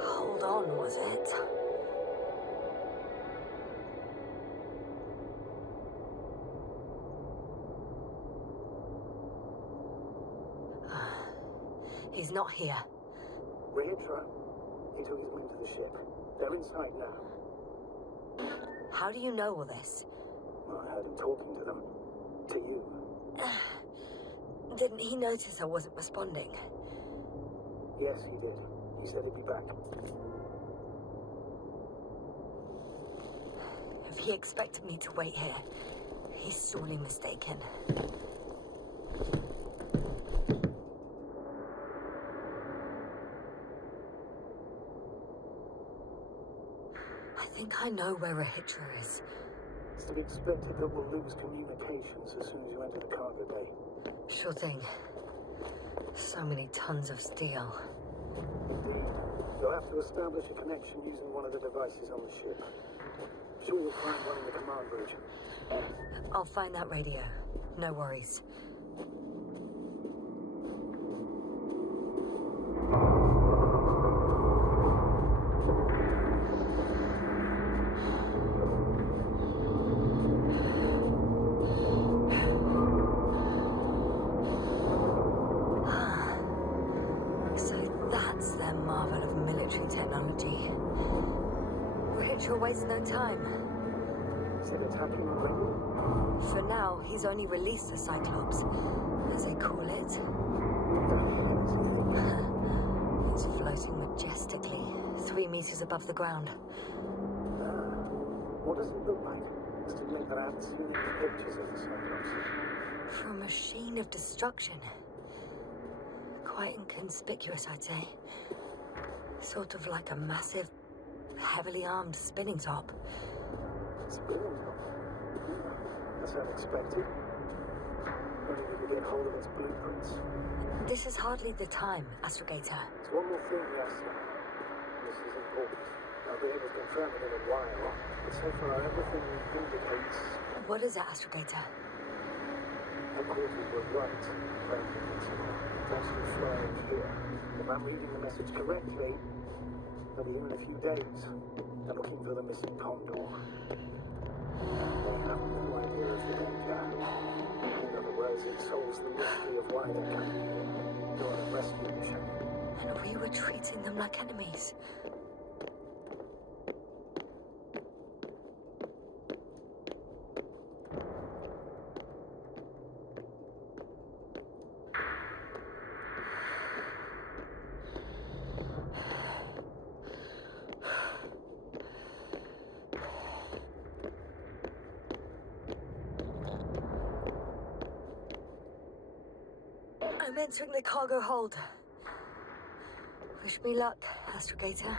Hold on, was it? He's not here. Regis, he took his men to the ship. They're inside now. How do you know all this? Well, I heard him talking to them. To you. Didn't he notice I wasn't responding? Yes, he did. He said he'd be back. If he expected me to wait here, he's sorely mistaken. I think I know where Regis is. It's to be expected that we'll lose communications as soon as you enter the cargo bay. Sure thing. So many tons of steel. Indeed. You'll have to establish a connection using one of the devices on the ship. I'm sure you'll find one in the command bridge. I'll find that radio. No worries. Technology. Regis wastes no time. Is it attacking already? For now, he's only released the Cyclops, as they call it. It's floating majestically, 3 meters above the ground. What does it look like? Must admit that I haven't seen any pictures of the Cyclops. For a machine of destruction. Quite inconspicuous, I'd say. Sort of like a massive, heavily armed spinning top. Spinning top? That's unexpected. Only we could get hold of its blueprints. This is hardly the time, Astrogator. There's one more thing, Yasna. This is important. I'll be able to confirm it in a while, but so far everything indicates... What is it, Astrogator? Headquarters were right about the Invincible. It's actually flying here. If I'm reading the message correctly, they'll be here in a few days. They're looking for the missing Kondor. They have no idea of the danger. In other words, it solves the mystery of why they're coming here. You're on a rescue mission. And we were treating them like enemies. I'm entering the cargo hold. Wish me luck, Astrogator.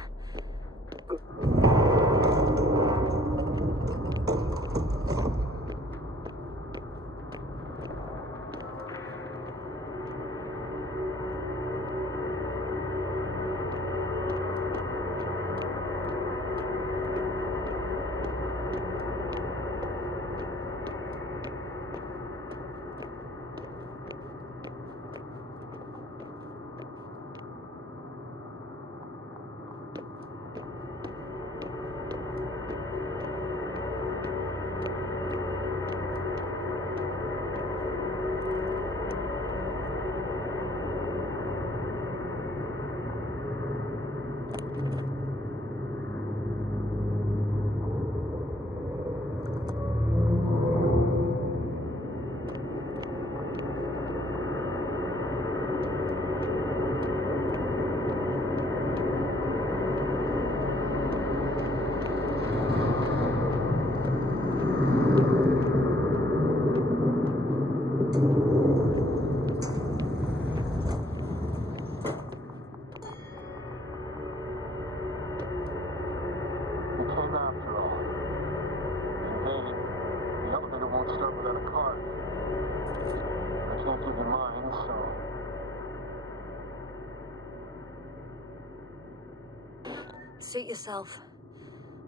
Suit yourself.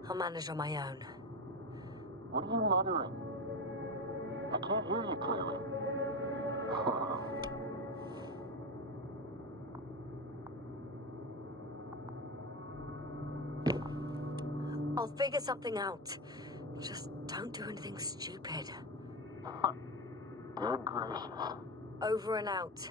I'll manage on my own. What are you muttering? I can't hear you clearly. I'll figure something out. Just don't do anything stupid. Good gracious. Over and out.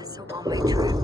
It's a one-way trip.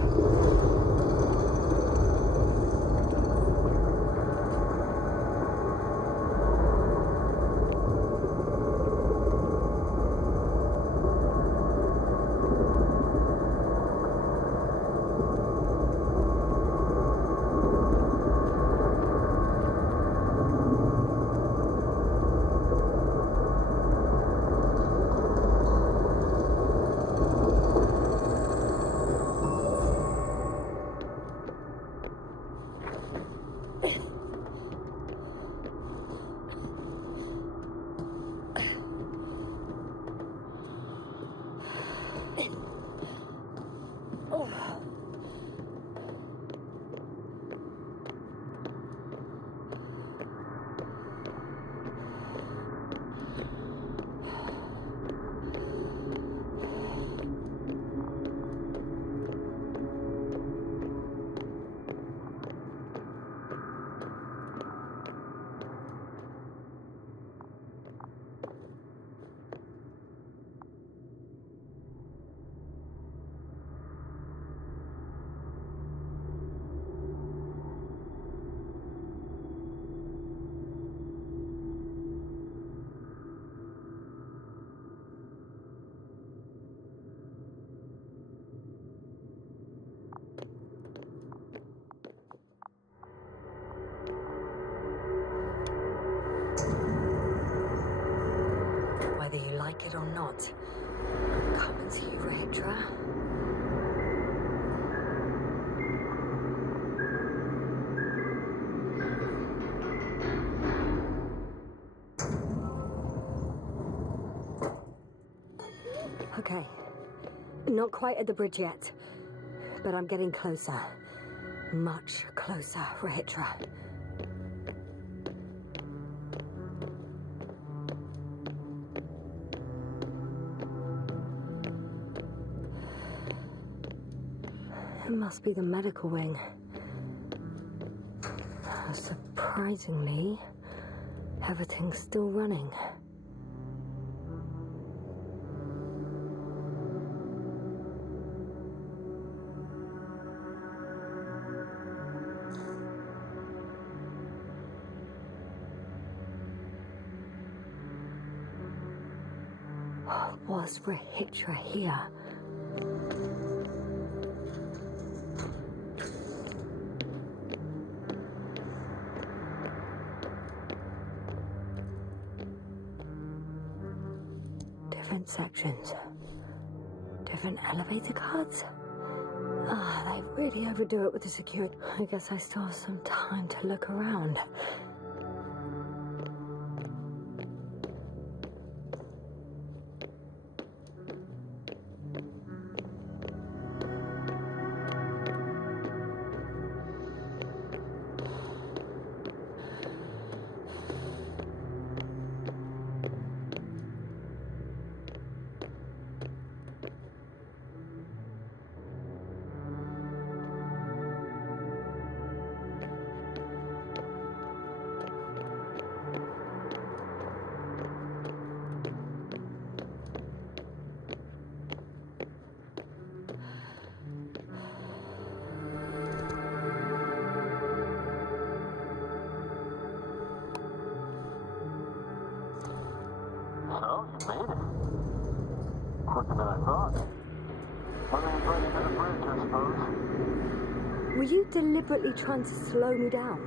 Whether you like it or not, I'm coming to you, Rahitra. Okay. Not quite at the bridge yet, but I'm getting closer. Much closer, Rahitra. It must be the medical wing. Surprisingly, everything's still running. Was Rahitra here? Different sections. Different elevator cards? They really overdo it with the security. I guess I still have some time to look around. Made it. Quicker than I thought. Running right into the bridge, I suppose. Were you deliberately trying to slow me down?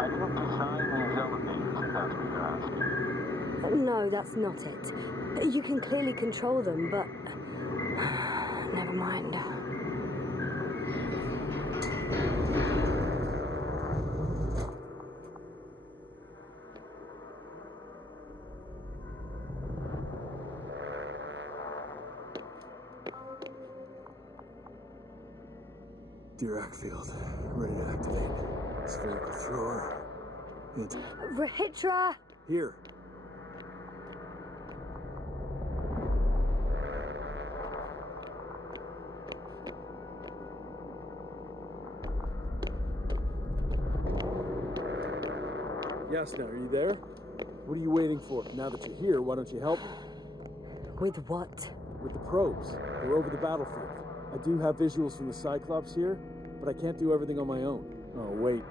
I didn't design these elevators, if that's what you're asking. No, that's not it. You can clearly control them, but... Never mind. Dirac field, ready to activate. Spherical thrower. Rahitra! Here. Yasna, are you there? What are you waiting for? Now that you're here, why don't you help me? With what? With the probes. They're over the battlefield. I do have visuals from the Cyclops here, but I can't do everything on my own. Oh, wait.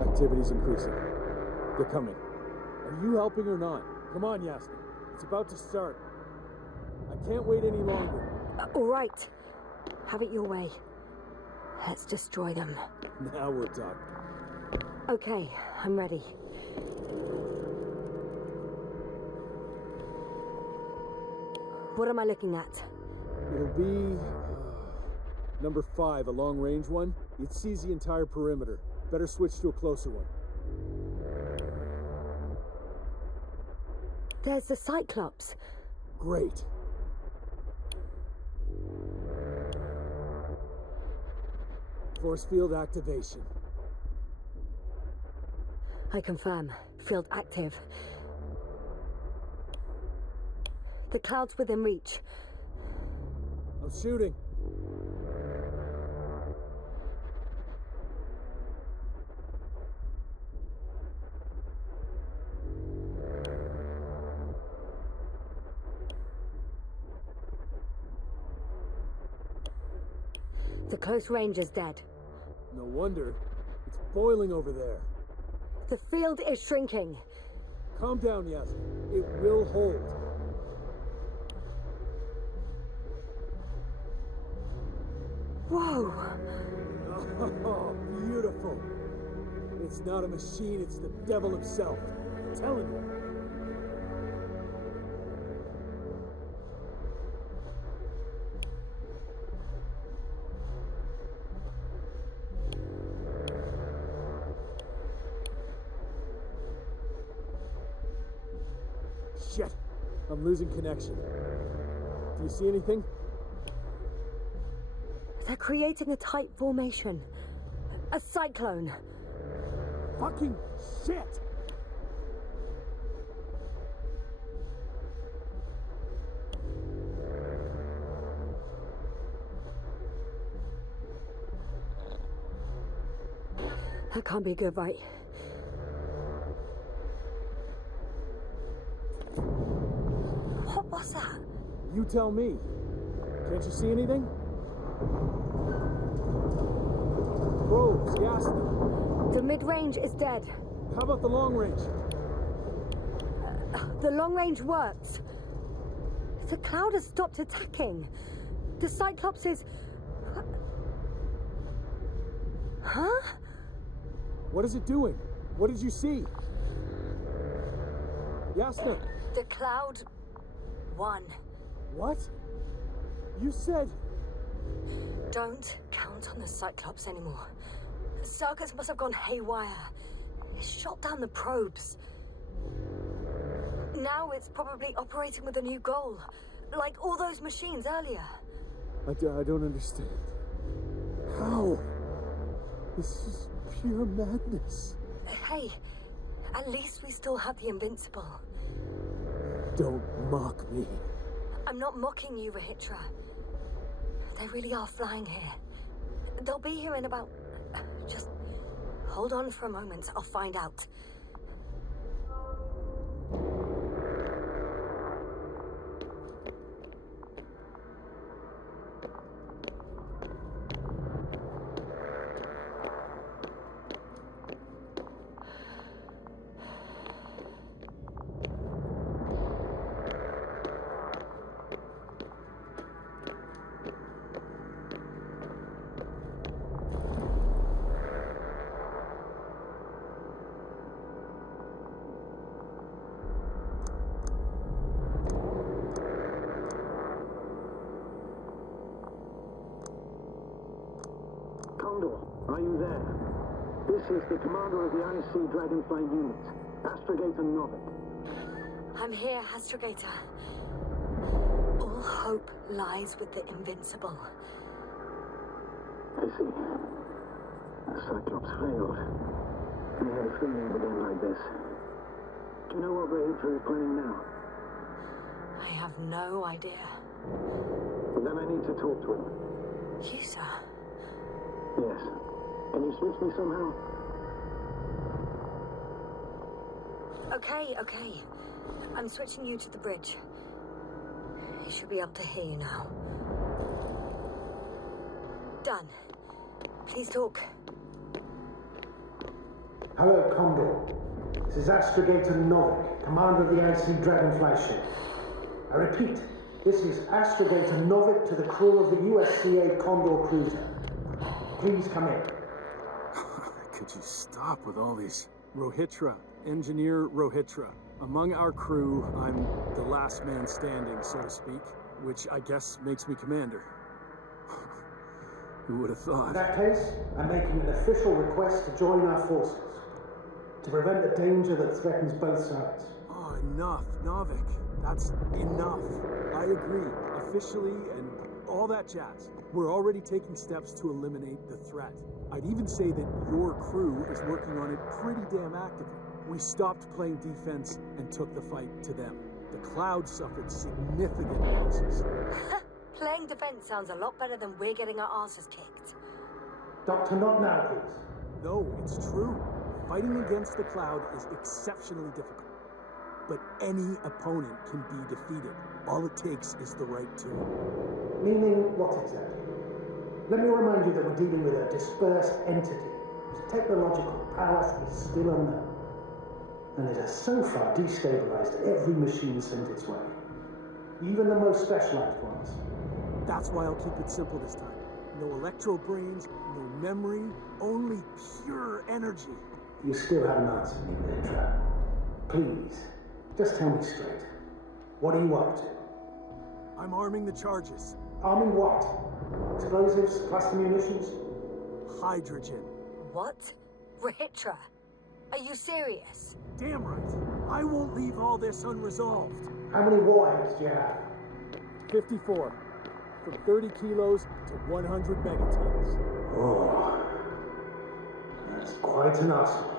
Activity's increasing. They're coming. Are you helping or not? Come on, Yasna. It's about to start. I can't wait any longer. All right. Have it your way. Let's destroy them. Now we're talking. Okay, I'm ready. What am I looking at? It'll be... number 5, a long-range one. It sees the entire perimeter. Better switch to a closer one. There's the Cyclops. Great. Force field activation. I confirm. Field active. The cloud's within reach. I'm shooting. The close range is dead. No wonder. It's boiling over there. The field is shrinking. Calm down, Yasna. It will hold. Whoa! Oh, beautiful. It's not a machine, it's the devil himself. I'm telling you. Shit! I'm losing connection. Do you see anything? They're creating a tight formation. A cyclone. Fucking shit! That can't be good, right? What was that? You tell me. Can't you see anything? Probes, Yasna. The mid-range is dead. How about the long range? The long range works. The cloud has stopped attacking. The Cyclops is... Huh? What is it doing? What did you see? Yasna. The cloud won. What? You said... Don't count on the Cyclops anymore. The circuits must have gone haywire. It shot down the probes. Now it's probably operating with a new goal. Like all those machines earlier. I don't understand. How? This is pure madness. Hey, at least we still have the Invincible. Don't mock me. I'm not mocking you, Rahitra. They really are flying here. They'll be here in about... Just hold on for a moment. I'll find out. you there? This is the commander of the IC Dragonfly unit, Astrogator Novik. I'm here, Astrogator. All hope lies with the Invincible. I see. The Cyclops failed. I had a feeling it would end like this. Do you know what Regis is planning now? I have no idea. Well, then I need to talk to him. You, sir? Yes. Can you switch me somehow? Okay. I'm switching you to the bridge. He should be able to hear you now. Done. Please talk. Hello, Kondor. This is Astrogator Novik, commander of the IC Dragonfly ship. I repeat, this is Astrogator Novik to the crew of the USCA Kondor cruiser. Please come in. Could you stop with all these? Rohitra, Engineer Rohitra. Among our crew, I'm the last man standing, so to speak, which I guess makes me commander. Who would have thought? In that case, I'm making an official request to join our forces, to prevent the danger that threatens both sides. Oh, enough, Novik. That's enough. I agree, officially, and all that jazz. We're already taking steps to eliminate the threat. I'd even say that your crew is working on it pretty damn actively. We stopped playing defense and took the fight to them. The Cloud suffered significant losses. Playing defense sounds a lot better than we're getting our asses kicked. Doctor, not now, please. No, it's true. Fighting against the Cloud is exceptionally difficult. But any opponent can be defeated. All it takes is the right tool. Meaning what exactly? Let me remind you that we're dealing with a dispersed entity whose technological prowess is still unknown. And it has so far destabilized every machine sent its way. Even the most specialized ones. That's why I'll keep it simple this time. No electro brains, no memory, only pure energy. You still haven't answered me, Mitra. Please, just tell me straight. What are you up to? I'm arming the charges. Arming what? Explosives, cluster munitions? Hydrogen. What? Rohitra? Are you serious? Damn right. I won't leave all this unresolved. How many warheads do you have? 54. From 30 kilos to 100 megatons. Oh, that's quite an arsenal.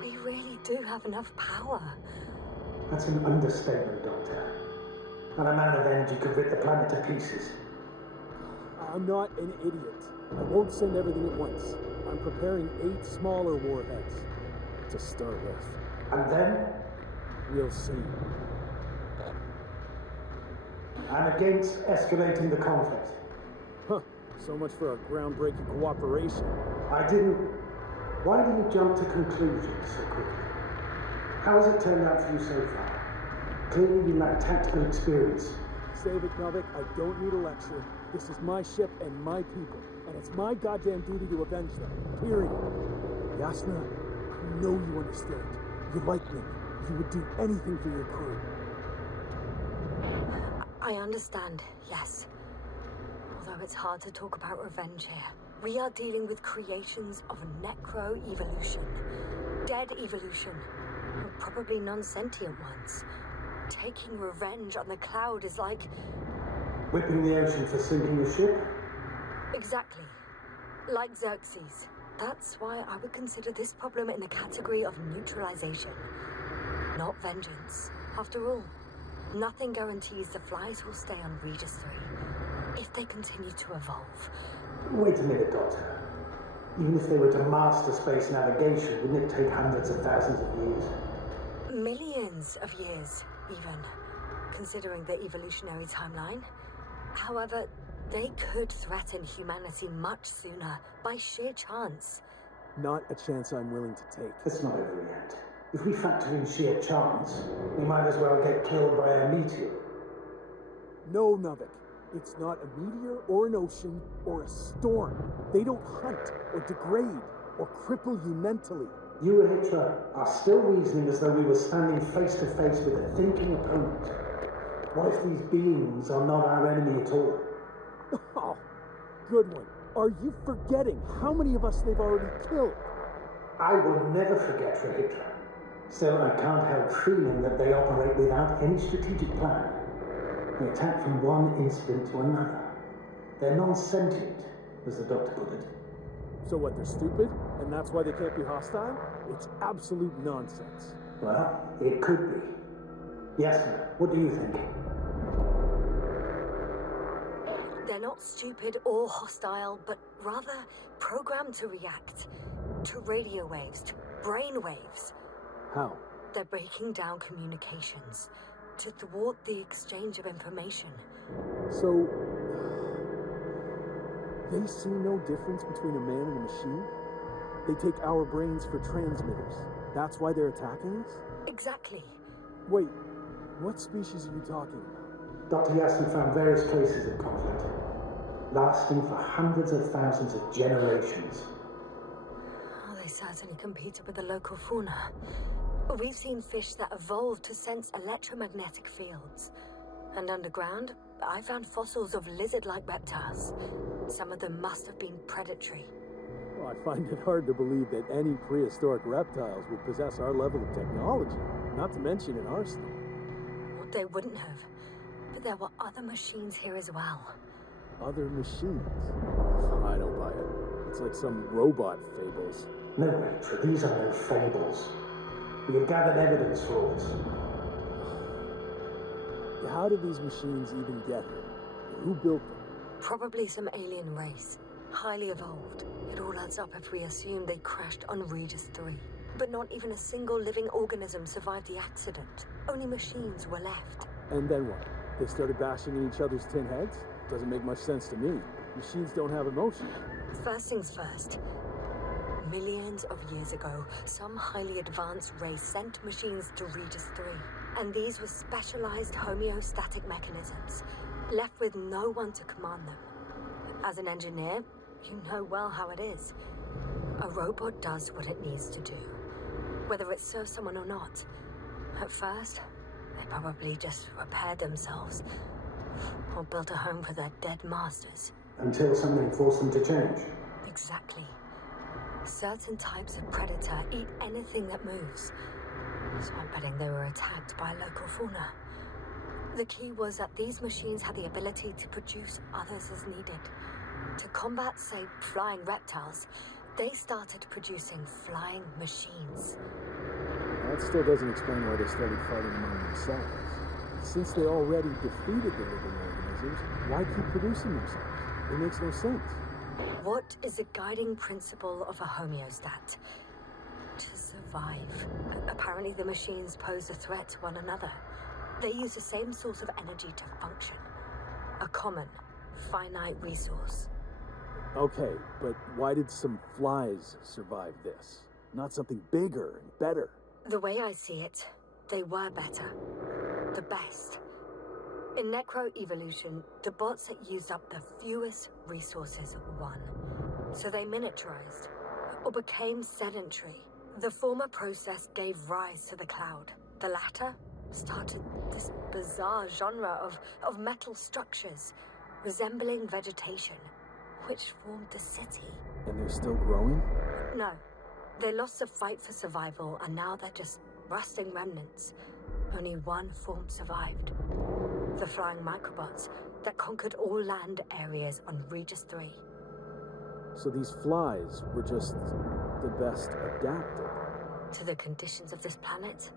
We really do have enough power. That's an understatement, Doctor. An amount of energy could rip the planet to pieces. I'm not an idiot. I won't send everything at once. I'm preparing 8 smaller warheads to start with. And then? We'll see. I'm against escalating the conflict. Huh. So much for our groundbreaking cooperation. Why do you jump to conclusions so quickly? How has it turned out for you so far? Clearly you lack tactical experience. Save it, Novik. I don't need a lecture. This is my ship and my people, and it's my goddamn duty to avenge them. Period. Yasna, I know you understand. You like me. You would do anything for your crew. I understand, yes. Although it's hard to talk about revenge here. We are dealing with creations of necro-evolution. Dead evolution. Probably non-sentient ones. Taking revenge on the Cloud is like... Whipping the ocean for sinking a ship? Exactly. Like Xerxes. That's why I would consider this problem in the category of neutralization. Not vengeance. After all, nothing guarantees the flies will stay on Regis 3 if they continue to evolve. Wait a minute, Doctor. Even if they were to master space navigation, wouldn't it take hundreds of thousands of years? Millions of years, even, considering the evolutionary timeline. However, they could threaten humanity much sooner, by sheer chance. Not a chance I'm willing to take. Let's not overreact. If we factor in sheer chance, we might as well get killed by a meteor. No, Novik. It's not a meteor or an ocean or a storm. They don't hunt or degrade or cripple you mentally. You and Hitra are still reasoning as though we were standing face to face with a thinking opponent. What if these beings are not our enemy at all? Oh, good one. Are you forgetting how many of us they've already killed? I will never forget Regis. Still, I can't help feeling that they operate without any strategic plan. They attack from one incident to another. They're non-sentient, as the doctor put it. So what, they're stupid? And that's why they can't be hostile? It's absolute nonsense. Well, it could be. Yasna, what do you think? They're not stupid or hostile, but rather programmed to react to radio waves, to brain waves. How? They're breaking down communications to thwart the exchange of information. So, they see no difference between a man and a machine? They take our brains for transmitters. That's why they're attacking us? Exactly. Wait, what species are you talking about? Dr. Yasna found various traces of conflict, lasting for hundreds of thousands of generations. Oh, they certainly competed with the local fauna. We've seen fish that evolved to sense electromagnetic fields. And underground, I found fossils of lizard-like reptiles. Some of them must have been predatory. Well, I find it hard to believe that any prehistoric reptiles would possess our level of technology, not to mention an arsenal. Well, they wouldn't have. But there were other machines here as well. Other machines? I don't buy it. It's like some robot fables. No, Regis, these are no fables. We have gathered evidence for all this. How did these machines even get here? Who built them? Probably some alien race. Highly evolved. It all adds up if we assume they crashed on Regis 3. But not even a single living organism survived the accident. Only machines were left. And then what? They started bashing in each other's tin heads? Doesn't make much sense to me. Machines don't have emotions. First things first. Millions of years ago, some highly advanced race sent machines to Regis 3. And these were specialized homeostatic mechanisms, left with no one to command them. As an engineer, you know well how it is. A robot does what it needs to do, whether it serves someone or not. At first, they probably just repaired themselves, or built a home for their dead masters. Until something forced them to change. Exactly. Certain types of predator eat anything that moves. So I'm betting they were attacked by local fauna. The key was that these machines had the ability to produce others as needed. To combat, say, flying reptiles, they started producing flying machines. That still doesn't explain why they started fighting among themselves. Since they already defeated the living organisms, why keep producing themselves? It makes no sense. What is the guiding principle of a homeostat? To survive. Apparently the machines pose a threat to one another. They use the same source of energy to function. A common, finite resource. Okay, but why did some flies survive this? Not something bigger and better. The way I see it, they were better. The best. In necroevolution, the bots that used up the fewest resources won. So they miniaturized, or became sedentary. The former process gave rise to the cloud. The latter started this bizarre genre of metal structures, resembling vegetation, which formed the city. And they're still growing? No. They lost the fight for survival, and now they're just rusting remnants. Only one form survived. The flying microbots that conquered all land areas on Regis 3. So these flies were just the best adapted. To the conditions of this planet?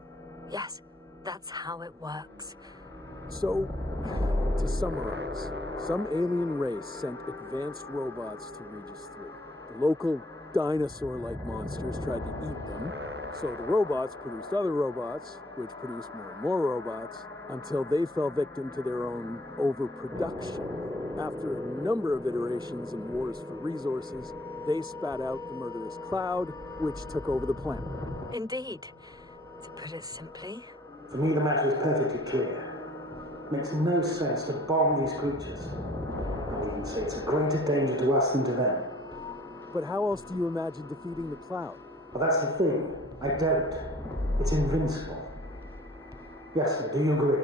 Yes, that's how it works. So, to summarize, some alien race sent advanced robots to Regis 3. The local dinosaur-like monsters tried to eat them, so the robots produced other robots, which produced more and more robots, until they fell victim to their own overproduction. After a number of iterations and wars for resources, they spat out the murderous cloud, which took over the planet. Indeed. To put it simply, For me, the matter is perfectly clear. It makes no sense to bomb these creatures. I'll even say it's a greater danger to us than to them. But how else do you imagine defeating the cloud? Well, that's the thing. I don't. It's invincible. Yes, sir, do you agree?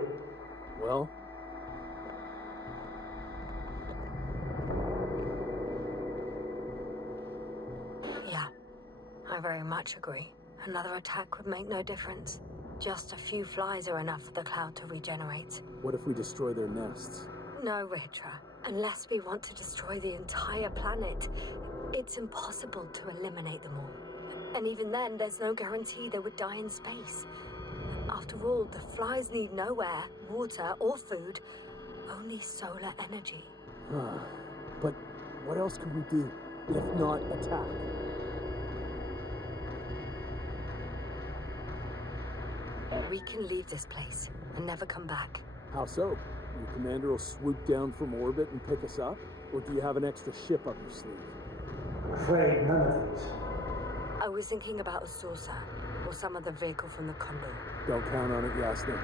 I very much agree. Another attack would make no difference. Just a few flies are enough for the cloud to regenerate. What if we destroy their nests? No, Ritra. Unless we want to destroy the entire planet, it's impossible to eliminate them all. And even then, there's no guarantee they would die in space. After all, the flies need no air, water, or food, only solar energy. But what else could we do, if not attack? We can leave this place and never come back. How so? Your commander will swoop down from orbit and pick us up? Or do you have an extra ship up your sleeve? I'm afraid none of these. I was thinking about a saucer, or some other vehicle from the Kondor. Don't count on it, Yasna.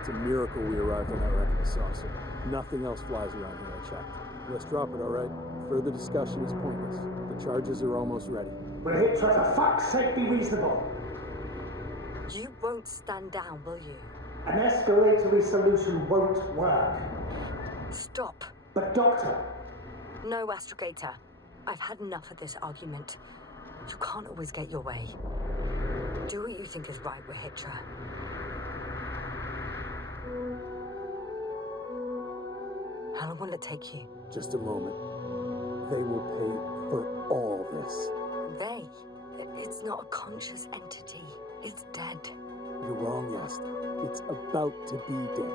It's a miracle we arrived on that wreck of a saucer. Nothing else flies around here, I checked. Let's drop it, all right? Further discussion is pointless. The charges are almost ready. We're here, try for fuck's sake, be reasonable. You won't stand down, will you? An escalatory solution won't work. Stop. But Doctor, No, Astrogator. I've had enough of this argument. You can't always get your way. Do what you think is right, Rahitra. How long will it take you? Just a moment. They will pay for all this. They? It's not a conscious entity. It's dead. You're wrong, Yasna. It's about to be dead.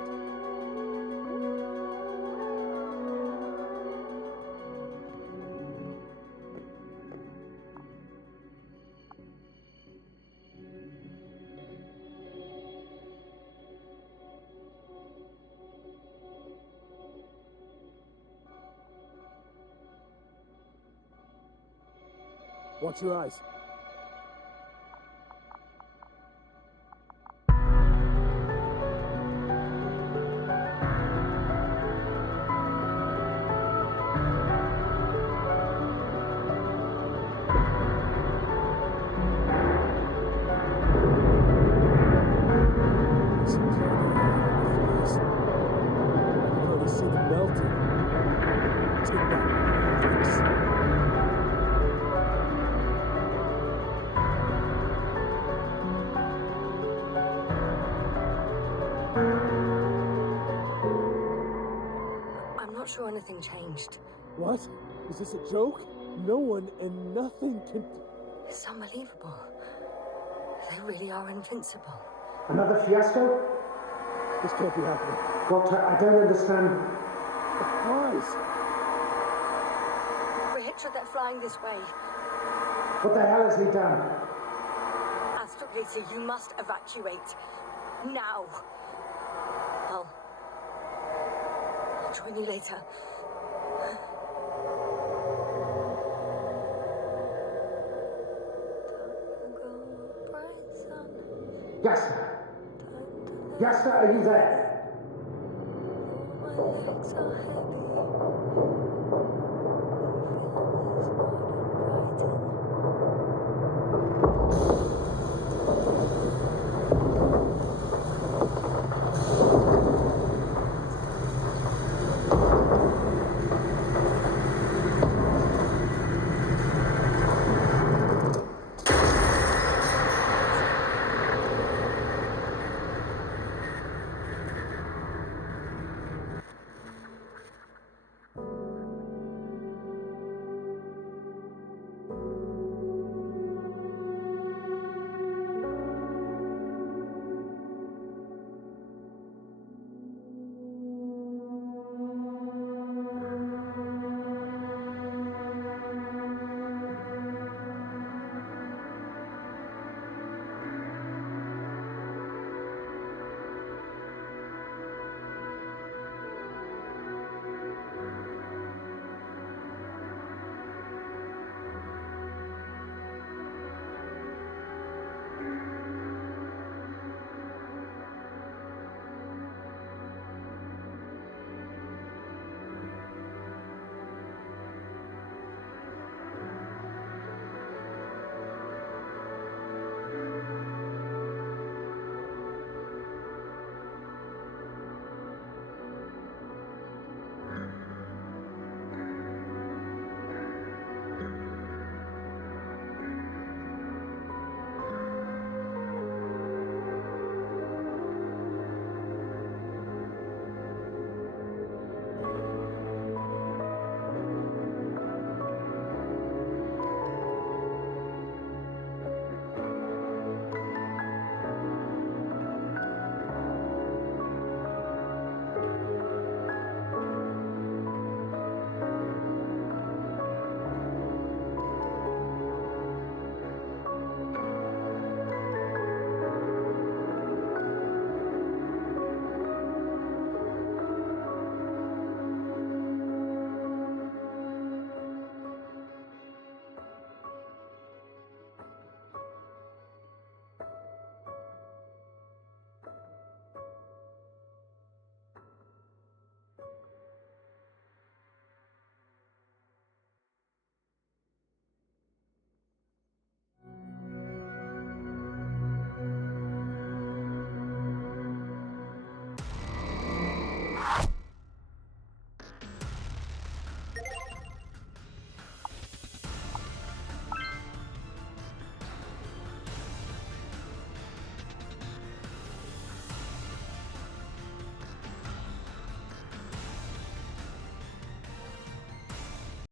Watch your eyes. Sure anything changed. What? Is this a joke? No one and nothing can... It's unbelievable. They really are invincible. another fiasco? This can't be happening. Doctor, I don't understand. The flies! Rahitra, they're flying this way. What the hell has he done? Astrogator, you must evacuate. Now. I'll join you later. Yasna! Yasna, are you there? My legs are heavy.